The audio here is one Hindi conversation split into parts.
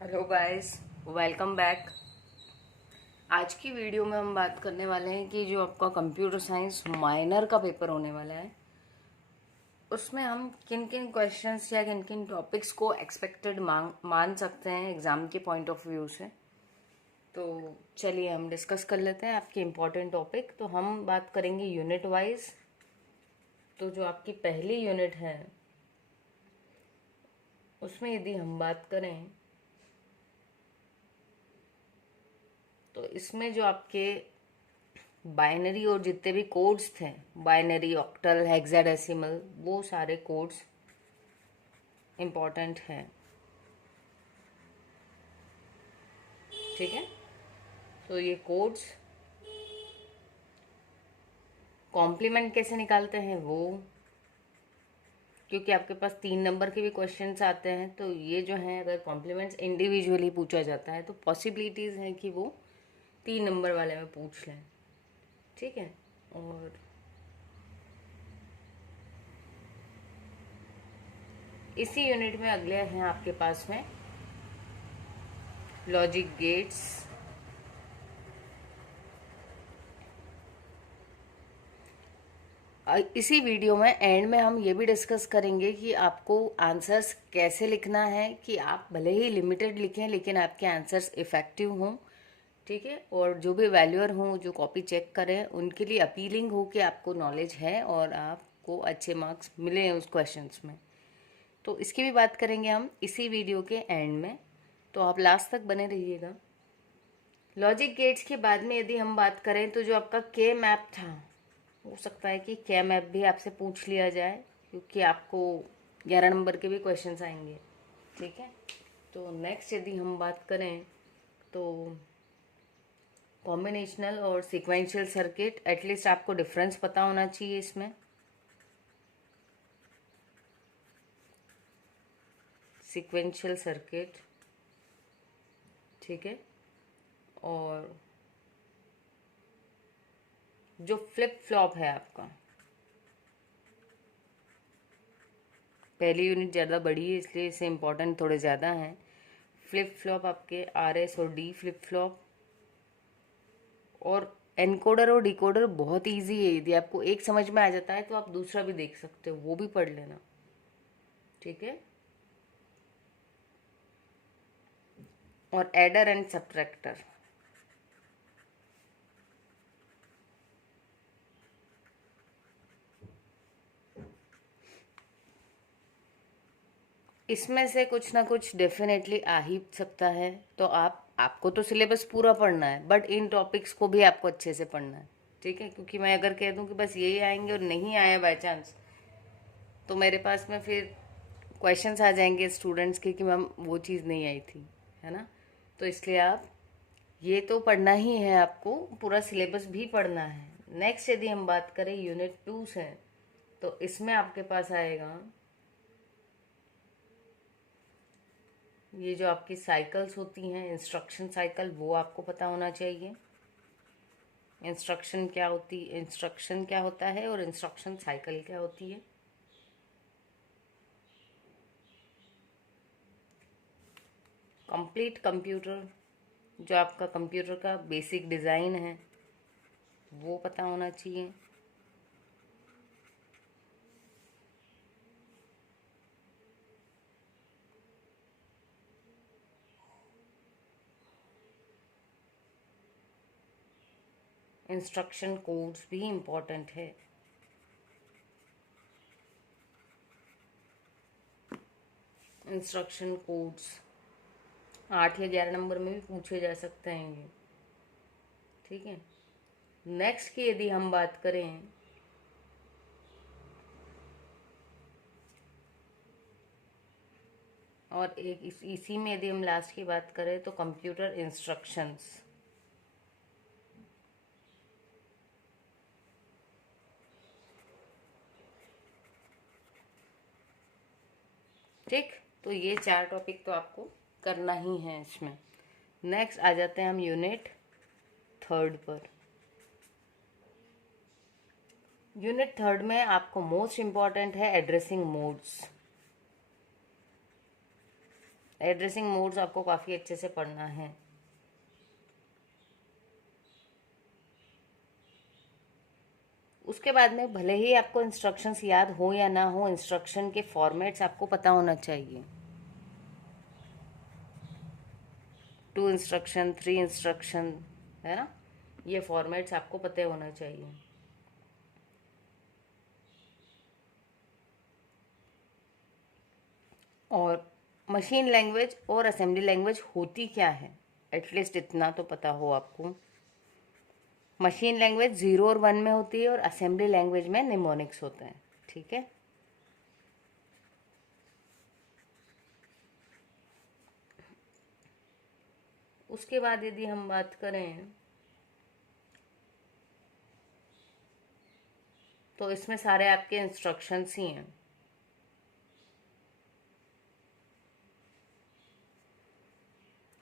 Hello guys, welcome back. आज की वीडियो में हम बात करने वाले हैं कि जो आपका कंप्यूटर साइंस माइनर का पेपर होने वाला है उसमें हम किन किन क्वेश्चंस या किन किन टॉपिक्स को एक्सपेक्टेड मान सकते हैं एग्ज़ाम के पॉइंट ऑफ व्यू से। तो चलिए हम डिस्कस कर लेते हैं आपके इम्पोर्टेंट टॉपिक। तो हम बात करेंगे यूनिट वाइज। तो जो आपकी पहली यूनिट है उसमें यदि हम बात करें तो इसमें जो आपके बाइनरी और जितने भी कोड्स थे, बाइनरी, ऑक्टल, हेक्साडेसिमल, वो सारे कोड्स इम्पॉर्टेंट हैं। ठीक है, तो ये कोड्स कॉम्प्लीमेंट कैसे निकालते हैं वो, क्योंकि आपके पास 3 नंबर के भी क्वेश्चंस आते हैं। तो ये जो है अगर कॉम्प्लीमेंट्स इंडिविजुअली पूछा जाता है तो पॉसिबिलिटीज़ हैं कि वो 3 नंबर वाले में पूछ लें। ठीक है, और इसी यूनिट में अगले हैं आपके पास में लॉजिक गेट्स। इसी वीडियो में एंड में हम ये भी डिस्कस करेंगे कि आपको आंसर्स कैसे लिखना है कि आप भले ही लिमिटेड लिखें लेकिन आपके आंसर्स इफ़ेक्टिव हों। ठीक है, और जो भी वैल्यूअर हों, जो कॉपी चेक करें, उनके लिए अपीलिंग हो कि आपको नॉलेज है और आपको अच्छे मार्क्स मिले हैं उस क्वेश्चंस में। तो इसकी भी बात करेंगे हम इसी वीडियो के एंड में, तो आप लास्ट तक बने रहिएगा। लॉजिक गेट्स के बाद में यदि हम बात करें तो जो आपका के मैप था, हो सकता है कि क्या मैप भी आपसे पूछ लिया जाए, क्योंकि आपको 11 नंबर के भी क्वेश्चंस आएंगे। ठीक है, तो नेक्स्ट यदि हम बात करें तो कॉम्बिनेशनल और सीक्वेंशियल सर्किट, एटलीस्ट आपको डिफरेंस पता होना चाहिए इसमें। सीक्वेंशियल सर्किट, ठीक है, और जो फ्लिप फ्लॉप है आपका, पहली यूनिट ज़्यादा बड़ी है इसलिए इसे इम्पोर्टेंट थोड़े ज़्यादा हैं। फ्लिप फ्लॉप आपके RS और D फ्लिप फ्लॉप, और एनकोडर और डिकोडर बहुत इजी है। यदि आपको एक समझ में आ जाता है तो आप दूसरा भी देख सकते हो, वो भी पढ़ लेना। ठीक है, और एडर एंड सब्ट्रैक्टर, इसमें से कुछ ना कुछ डेफिनेटली आ ही सकता है। तो आपको तो सिलेबस पूरा पढ़ना है, बट इन टॉपिक्स को भी आपको अच्छे से पढ़ना है। ठीक है, क्योंकि मैं अगर कह दूं कि बस यही आएंगे और नहीं आया बाय चांस, तो मेरे पास में फिर क्वेश्चंस आ जाएंगे स्टूडेंट्स के कि मैम वो चीज़ नहीं आई थी, है ना। तो इसलिए आप ये तो पढ़ना ही है, आपको पूरा सिलेबस भी पढ़ना है। नेक्स्ट यदि हम बात करें यूनिट 2 से, तो इसमें आपके पास आएगा ये जो आपकी साइकिल्स होती हैं, इंस्ट्रक्शन साइकिल, वो आपको पता होना चाहिए। इंस्ट्रक्शन क्या होता है और इंस्ट्रक्शन साइकिल क्या होती है। कंप्लीट कंप्यूटर, जो आपका कंप्यूटर का बेसिक डिज़ाइन है वो पता होना चाहिए। इंस्ट्रक्शन कोड्स भी इम्पोर्टेंट है। इंस्ट्रक्शन कोड्स 8 या 11 नंबर में भी पूछे जा सकते हैं ये। ठीक है, नेक्स्ट की यदि हम बात करें और एक इसी में यदि हम लास्ट की बात करें तो कंप्यूटर इंस्ट्रक्शंस। ठीक, तो ये 4 टॉपिक तो आपको करना ही है इसमें। नेक्स्ट आ जाते हैं हम यूनिट 3 पर। यूनिट 3 में आपको मोस्ट इम्पॉर्टेंट है एड्रेसिंग मोड्स। एड्रेसिंग मोड्स आपको काफ़ी अच्छे से पढ़ना है। उसके बाद में भले ही आपको इंस्ट्रक्शंस याद हो या ना हो, इंस्ट्रक्शन के फॉर्मेट्स आपको पता होना चाहिए। 2 इंस्ट्रक्शन, 3 इंस्ट्रक्शन, है ना, ये फॉर्मेट्स आपको पता होना चाहिए। और मशीन लैंग्वेज और असेंबली लैंग्वेज होती क्या है, एटलीस्ट इतना तो पता हो आपको। मशीन लैंग्वेज 0 और 1 में होती है और असेंबली लैंग्वेज में निमोनिक्स होते हैं, ठीक है। उसके बाद यदि हम बात करें तो इसमें सारे आपके इंस्ट्रक्शंस ही हैं।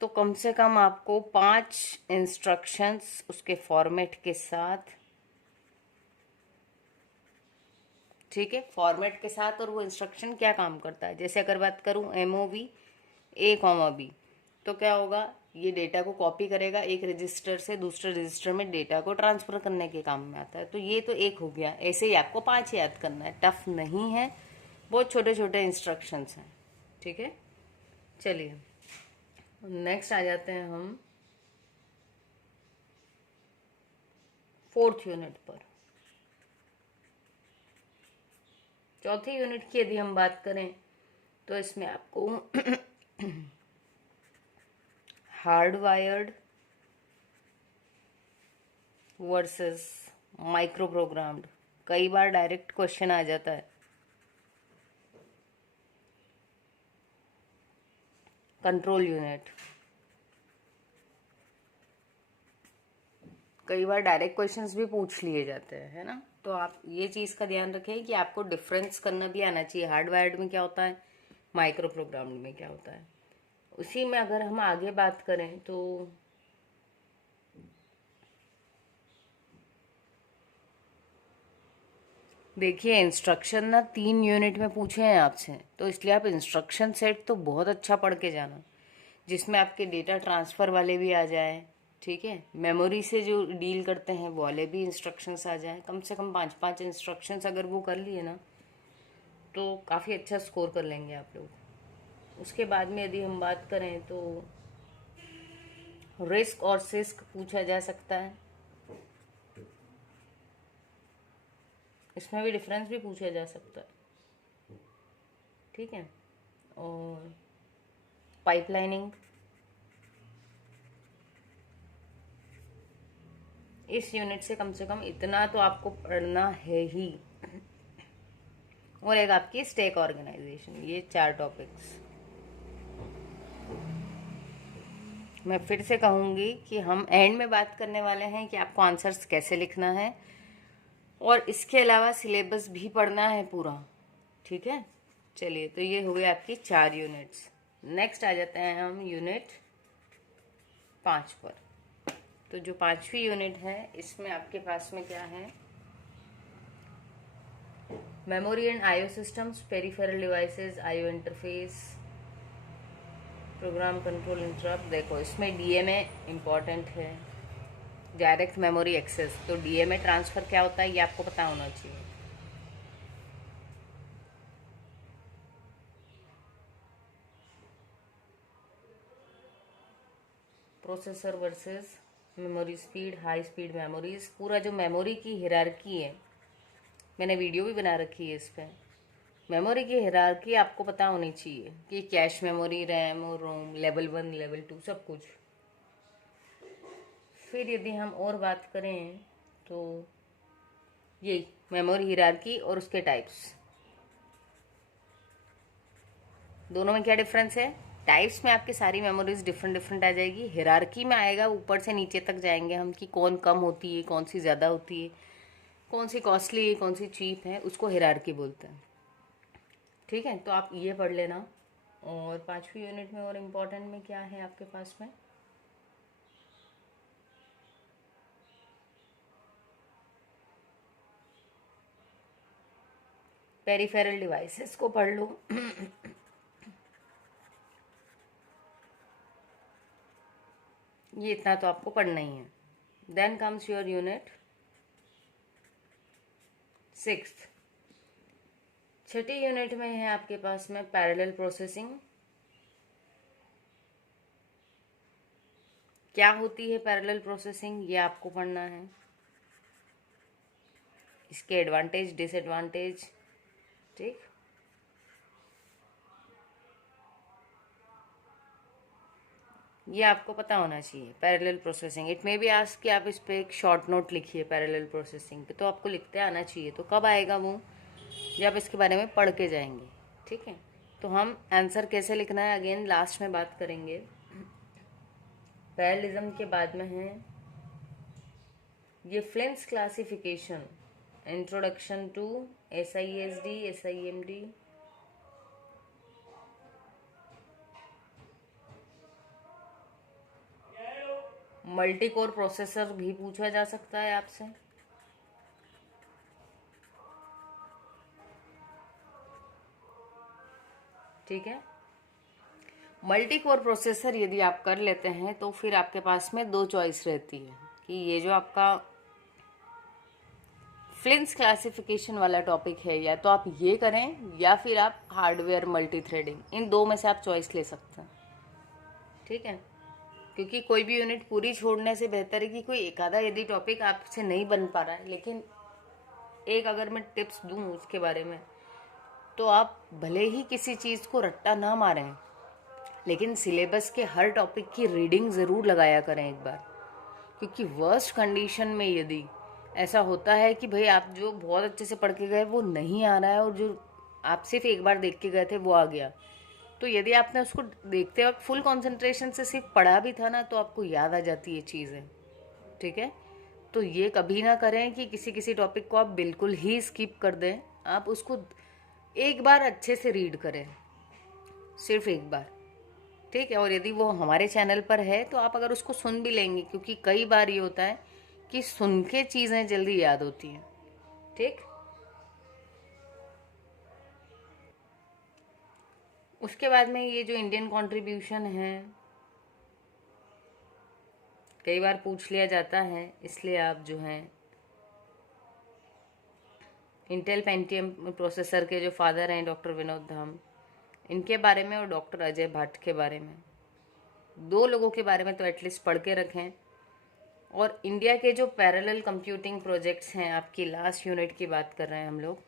तो कम से कम आपको 5 इंस्ट्रक्शंस उसके फॉर्मेट के साथ, ठीक है, फॉर्मेट के साथ। और वो इंस्ट्रक्शन क्या काम करता है, जैसे अगर बात करूं MOV A, B, तो क्या होगा, ये डेटा को कॉपी करेगा, एक रजिस्टर से दूसरे रजिस्टर में डेटा को ट्रांसफर करने के काम में आता है। तो ये तो एक हो गया। ऐसे ही आपको 5 याद करना है, टफ नहीं है, बहुत छोटे छोटे इंस्ट्रक्शंस हैं, ठीक है। चलिए नेक्स्ट आ जाते हैं हम 4th यूनिट पर। चौथी यूनिट की यदि हम बात करें तो इसमें आपको hard wired versus micro programmed, कई बार डायरेक्ट क्वेश्चन आ जाता है। कंट्रोल यूनिट, कई बार डायरेक्ट क्वेश्चंस भी पूछ लिए जाते हैं, है ना। तो आप ये चीज़ का ध्यान रखें कि आपको डिफरेंस करना भी आना चाहिए, हार्ड वायर्ड में क्या होता है, माइक्रो प्रोग्राम्ड में क्या होता है। उसी में अगर हम आगे बात करें तो देखिए, इंस्ट्रक्शन ना 3 यूनिट में पूछे हैं आपसे, तो इसलिए आप इंस्ट्रक्शन सेट तो बहुत अच्छा पढ़ के जाना, जिसमें आपके डेटा ट्रांसफ़र वाले भी आ जाए, ठीक है, मेमोरी से जो डील करते हैं वो वाले भी इंस्ट्रक्शंस आ जाए। कम से कम 5-5 इंस्ट्रक्शंस अगर वो कर लिए ना तो काफ़ी अच्छा स्कोर कर लेंगे आप लोग। उसके बाद में यदि हम बात करें तो रिस्क और सिस्क पूछा जा सकता है, इसमें भी डिफरेंस भी पूछा जा सकता है, ठीक है। और पाइपलाइनिंग, इस यूनिट से कम इतना तो आपको पढ़ना है ही। और एक आपकी स्टेक ऑर्गेनाइजेशन, ये 4 टॉपिक्स। मैं फिर से कहूँगी कि हम एंड में बात करने वाले हैं कि आपको आंसर्स कैसे लिखना है, और इसके अलावा सिलेबस भी पढ़ना है पूरा, ठीक है। चलिए, तो ये हो गए आपकी 4 यूनिट्स। नेक्स्ट आ जाते हैं हम यूनिट 5 पर। तो जो 5वीं यूनिट है इसमें आपके पास में क्या है, memory and IO systems, peripheral devices, IO interface, program control interrupt. देखो इसमें डीएमए इम्पॉर्टेंट है, डायरेक्ट मेमोरी एक्सेस। तो डीएमए ट्रांसफ़र क्या होता है ये आपको पता होना चाहिए। Processor versus memory speed, high speed memories, पूरा जो मेमोरी की हिरार्की है, मैंने वीडियो भी बना रखी है इस पर। मेमोरी की हिरार्की आपको पता होनी चाहिए कि कैश मेमोरी, रैम और रोम, लेवल 1, लेवल 2, सब कुछ। फिर यदि हम और बात करें तो यही मेमोरी हिरार्की और उसके टाइप्स, दोनों में क्या डिफरेंस है। टाइप्स में आपकी सारी मेमोरीज डिफरेंट डिफरेंट आ जाएगी, हिरार्की में आएगा ऊपर से नीचे तक जाएंगे हम कि कौन कम होती है, कौन सी ज़्यादा होती है, कौन सी कॉस्टली है, कौन सी चीप है, उसको हिरार्की बोलते हैं, ठीक है। तो आप ये पढ़ लेना। और 5वीं यूनिट में और इम्पोर्टेंट में क्या है आपके पास में, पेरिफेरल डिवाइसेस को पढ़ लो। ये इतना तो आपको पढ़ना ही है। Then comes your unit 6। छठी यूनिट में है आपके पास में पैरेलल प्रोसेसिंग। क्या होती है पैरेलल प्रोसेसिंग, ये आपको पढ़ना है। इसके एडवांटेज डिसएडवांटेज, ठीक। ये आपको पता होना चाहिए parallel processing. It may be ask कि आप इस पे एक शॉर्ट नोट लिखिए पैरेलल प्रोसेसिंग पे, तो आपको लिखते आना चाहिए। तो कब आएगा वो, जब इसके बारे में पढ़ के जाएंगे, ठीक है। तो हम आंसर कैसे लिखना है अगेन लास्ट में बात करेंगे। पैरेललिज्म के बाद में है ये Flynn's classification, introduction to SISD SIMD, multi core processor भी पूछा जा सकता है आपसे। ठीक है, मल्टी कोर प्रोसेसर यदि आप कर लेते हैं तो फिर आपके पास में दो चॉइस रहती है कि ये जो आपका फ्लिंट्स क्लासिफिकेशन वाला टॉपिक है, या तो आप ये करें या फिर आप हार्डवेयर मल्टी थ्रेडिंग, इन दो में से आप चॉइस ले सकते हैं। ठीक है, क्योंकि कोई भी यूनिट पूरी छोड़ने से बेहतर है कि कोई एक आधा यदि टॉपिक आपसे नहीं बन पा रहा है, लेकिन एक अगर मैं टिप्स दूं उसके बारे में, तो आप भले ही किसी चीज़ को रट्टा ना मारें, लेकिन सिलेबस के हर टॉपिक की रीडिंग ज़रूर लगाया करें एक बार। क्योंकि वर्स्ट कंडीशन में यदि ऐसा होता है कि भाई आप जो बहुत अच्छे से पढ़ के गए वो नहीं आ रहा है, और जो आप सिर्फ एक बार देख के गए थे वो आ गया, तो यदि आपने उसको देखते वक्त फुल कंसंट्रेशन से सिर्फ पढ़ा भी था ना, तो आपको याद आ जाती है चीज़ें। ठीक है, तो ये कभी ना करें कि किसी किसी टॉपिक को आप बिल्कुल ही स्किप कर दें। आप उसको एक बार अच्छे से रीड करें, सिर्फ एक बार। ठीक है, और यदि वो हमारे चैनल पर है तो आप अगर उसको सुन भी लेंगे, क्योंकि कई बार ये होता है कि सुन के चीज़ें जल्दी याद होती हैं। ठीक, उसके बाद में ये जो इंडियन कंट्रीब्यूशन है कई बार पूछ लिया जाता है, इसलिए आप जो हैं इंटेल पेंटियम प्रोसेसर के जो फादर हैं डॉक्टर विनोद धाम, इनके बारे में और डॉक्टर अजय भट्ट के बारे में, दो लोगों के बारे में तो एटलीस्ट पढ़ के रखें। और इंडिया के जो पैरेलल कंप्यूटिंग प्रोजेक्ट्स हैं, आपकी लास्ट यूनिट की बात कर रहे हैं हम लोग,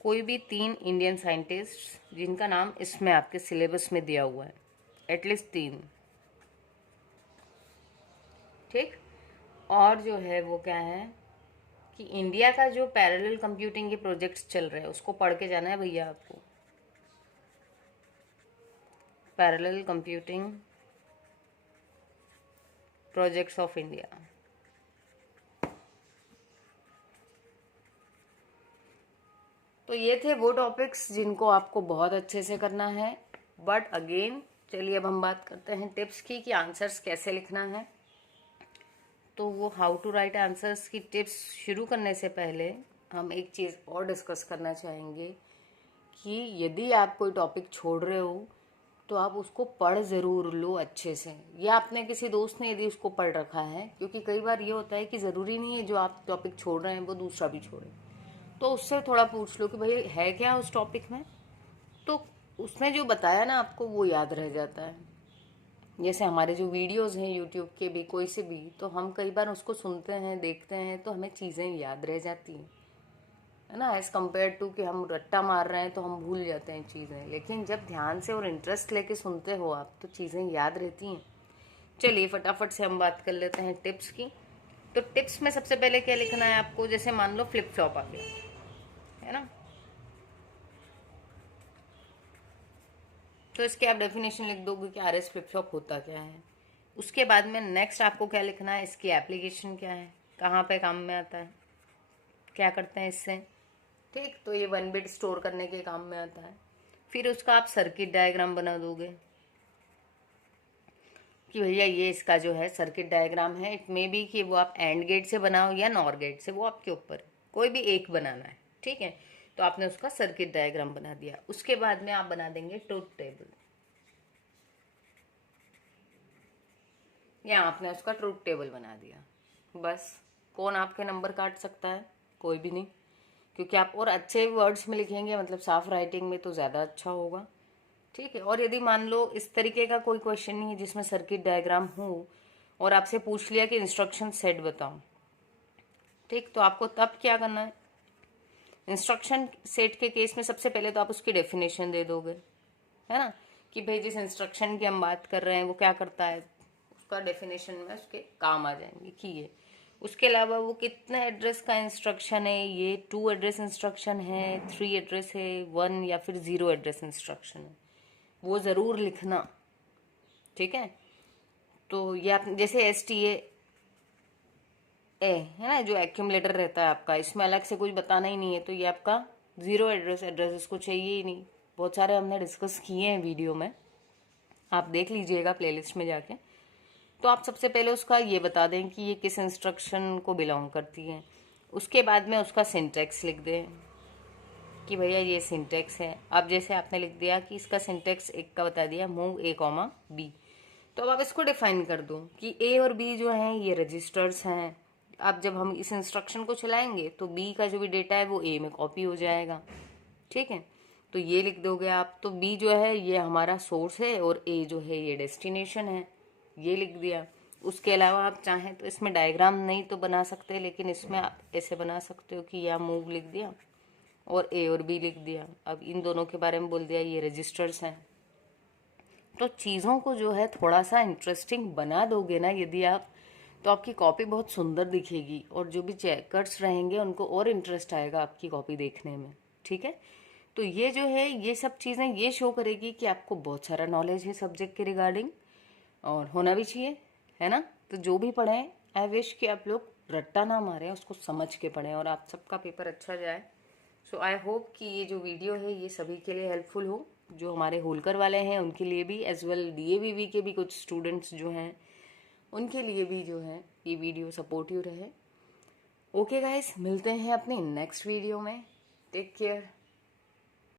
कोई भी 3 इंडियन साइंटिस्ट जिनका नाम इसमें आपके सिलेबस में दिया हुआ है, एटलीस्ट 3। ठीक, और जो है वो क्या है कि इंडिया का जो पैरेलल कंप्यूटिंग के प्रोजेक्ट्स चल रहे हैं उसको पढ़ के जाना है भैया आपको। Parallel computing projects of India, तो ये थे वो टॉपिक्स जिनको आपको बहुत अच्छे से करना है। बट अगेन चलिए अब हम बात करते हैं टिप्स की कि आंसर्स कैसे लिखना है। तो वो हाउ टू राइट आंसर्स की टिप्स शुरू करने से पहले हम एक चीज़ और डिस्कस करना चाहेंगे कि यदि आप कोई टॉपिक छोड़ रहे हो तो आप उसको पढ़ ज़रूर लो अच्छे से, या आपने किसी दोस्त ने यदि उसको पढ़ रखा है, क्योंकि कई बार ये होता है कि ज़रूरी नहीं है जो आप टॉपिक छोड़ रहे हैं वो दूसरा भी छोड़े, तो उससे थोड़ा पूछ लो कि भाई है क्या उस टॉपिक में, तो उसने जो बताया ना आपको वो याद रह जाता है। जैसे हमारे जो वीडियोस हैं यूट्यूब के भी, कोई से भी, तो हम कई बार उसको सुनते हैं देखते हैं तो हमें चीज़ें याद रह जाती हैं, है ना, एज़ कम्पेयर टू कि हम रट्टा मार रहे हैं तो हम भूल जाते हैं चीज़ें। लेकिन जब ध्यान से और इंटरेस्ट लेके सुनते हो आप तो चीज़ें याद रहती हैं। चलिए फटाफट से हम बात कर लेते हैं टिप्स की। तो टिप्स में सबसे पहले क्या लिखना है आपको, जैसे मान लो फ्लिप फ्लॉप आ गया, है ना, तो इसके आप डेफिनेशन लिख दोगे कि RS फ्लिप फ्लॉप होता क्या है। उसके बाद में नेक्स्ट आपको क्या लिखना है, इसकी एप्लीकेशन क्या है, कहाँ पे काम में आता है, क्या करते हैं इससे। ठीक, तो ये 1 बिट स्टोर करने के काम में आता है। फिर उसका आप सर्किट डायग्राम बना दोगे कि भैया ये इसका जो है सर्किट डायग्राम है। इट मे बी कि वो आप एंड गेट से बनाओ या नॉर गेट से, वो आपके ऊपर, कोई भी एक बनाना है। ठीक है, तो आपने उसका सर्किट डायग्राम बना दिया। उसके बाद में आप बना देंगे ट्रूथ टेबल, या आपने उसका ट्रूथ टेबल बना दिया। बस कौन आपके नंबर काट सकता है? कोई भी नहीं, क्योंकि आप और अच्छे वर्ड्स में लिखेंगे, मतलब साफ राइटिंग में, तो ज़्यादा अच्छा होगा। ठीक है। और यदि मान लो इस तरीके का कोई क्वेश्चन नहीं है जिसमें सर्किट डायग्राम हो और आपसे पूछ लिया कि इंस्ट्रक्शन सेट बताओ, ठीक, तो आपको तब क्या करना है? इंस्ट्रक्शन सेट के केस में सबसे पहले तो आप उसकी डेफिनेशन दे दोगे, है ना, कि भाई जिस इंस्ट्रक्शन की हम बात कर रहे हैं वो क्या करता है, उसका डेफिनेशन में उसके काम आ जाएंगे कि ये। उसके अलावा वो कितने एड्रेस का इंस्ट्रक्शन है, ये 2 एड्रेस इंस्ट्रक्शन है, 3 एड्रेस है, 1 या फिर 0 एड्रेस इंस्ट्रक्शन है, वो ज़रूर लिखना। ठीक है। तो ये आप जैसे STA है ना, जो एक्यूमुलेटर रहता है आपका, इसमें अलग से कुछ बताना ही नहीं है, तो ये आपका 0 एड्रेस इसको चाहिए ही नहीं। बहुत सारे हमने डिस्कस किए हैं वीडियो में, आप देख लीजिएगा प्लेलिस्ट में जाके। तो आप सबसे पहले उसका ये बता दें कि ये किस इंस्ट्रक्शन को बिलोंग करती है। उसके बाद में उसका सिंटैक्स लिख दें कि भैया ये सिंटैक्स है। अब जैसे आपने लिख दिया कि इसका सिंटैक्स एक का बता दिया, मूव A, B, तो अब आप इसको डिफाइन कर दो कि A और B जो हैं ये रजिस्टर्स हैं। अब जब हम इस इंस्ट्रक्शन को चलाएंगे तो B का जो भी डेटा है वो A में कॉपी हो जाएगा। ठीक है, तो ये लिख दोगे आप। तो B जो है ये हमारा सोर्स है और A जो है ये डेस्टिनेशन है, ये लिख दिया। उसके अलावा आप चाहें तो इसमें डायग्राम नहीं तो बना सकते, लेकिन इसमें आप ऐसे बना सकते हो कि यह मूव लिख दिया और A और B लिख दिया। अब इन दोनों के बारे में बोल दिया ये रजिस्टर्स हैं। तो चीज़ों को जो है थोड़ा सा इंटरेस्टिंग बना दोगे ना यदि आप, तो आपकी कॉपी बहुत सुंदर दिखेगी और जो भी चेकर्स रहेंगे उनको और इंटरेस्ट आएगा आपकी कॉपी देखने में। ठीक है। तो ये जो है ये सब चीज़ें ये शो करेगी कि आपको बहुत सारा नॉलेज है सब्जेक्ट के रिगार्डिंग, और होना भी चाहिए, है ना। तो जो भी पढ़ें, आई विश कि आप लोग रट्टा ना मारें, उसको समझ के पढ़ें और आप सबका पेपर अच्छा जाए। सो आई होप कि ये जो वीडियो है ये सभी के लिए हेल्पफुल हो, जो हमारे होलकर वाले हैं उनके लिए भी, एज वेल DAVV के भी कुछ स्टूडेंट्स जो हैं उनके लिए भी जो है ये वीडियो सपोर्टिव रहे। ओके गाइस, मिलते हैं अपनी नेक्स्ट वीडियो में। Take care.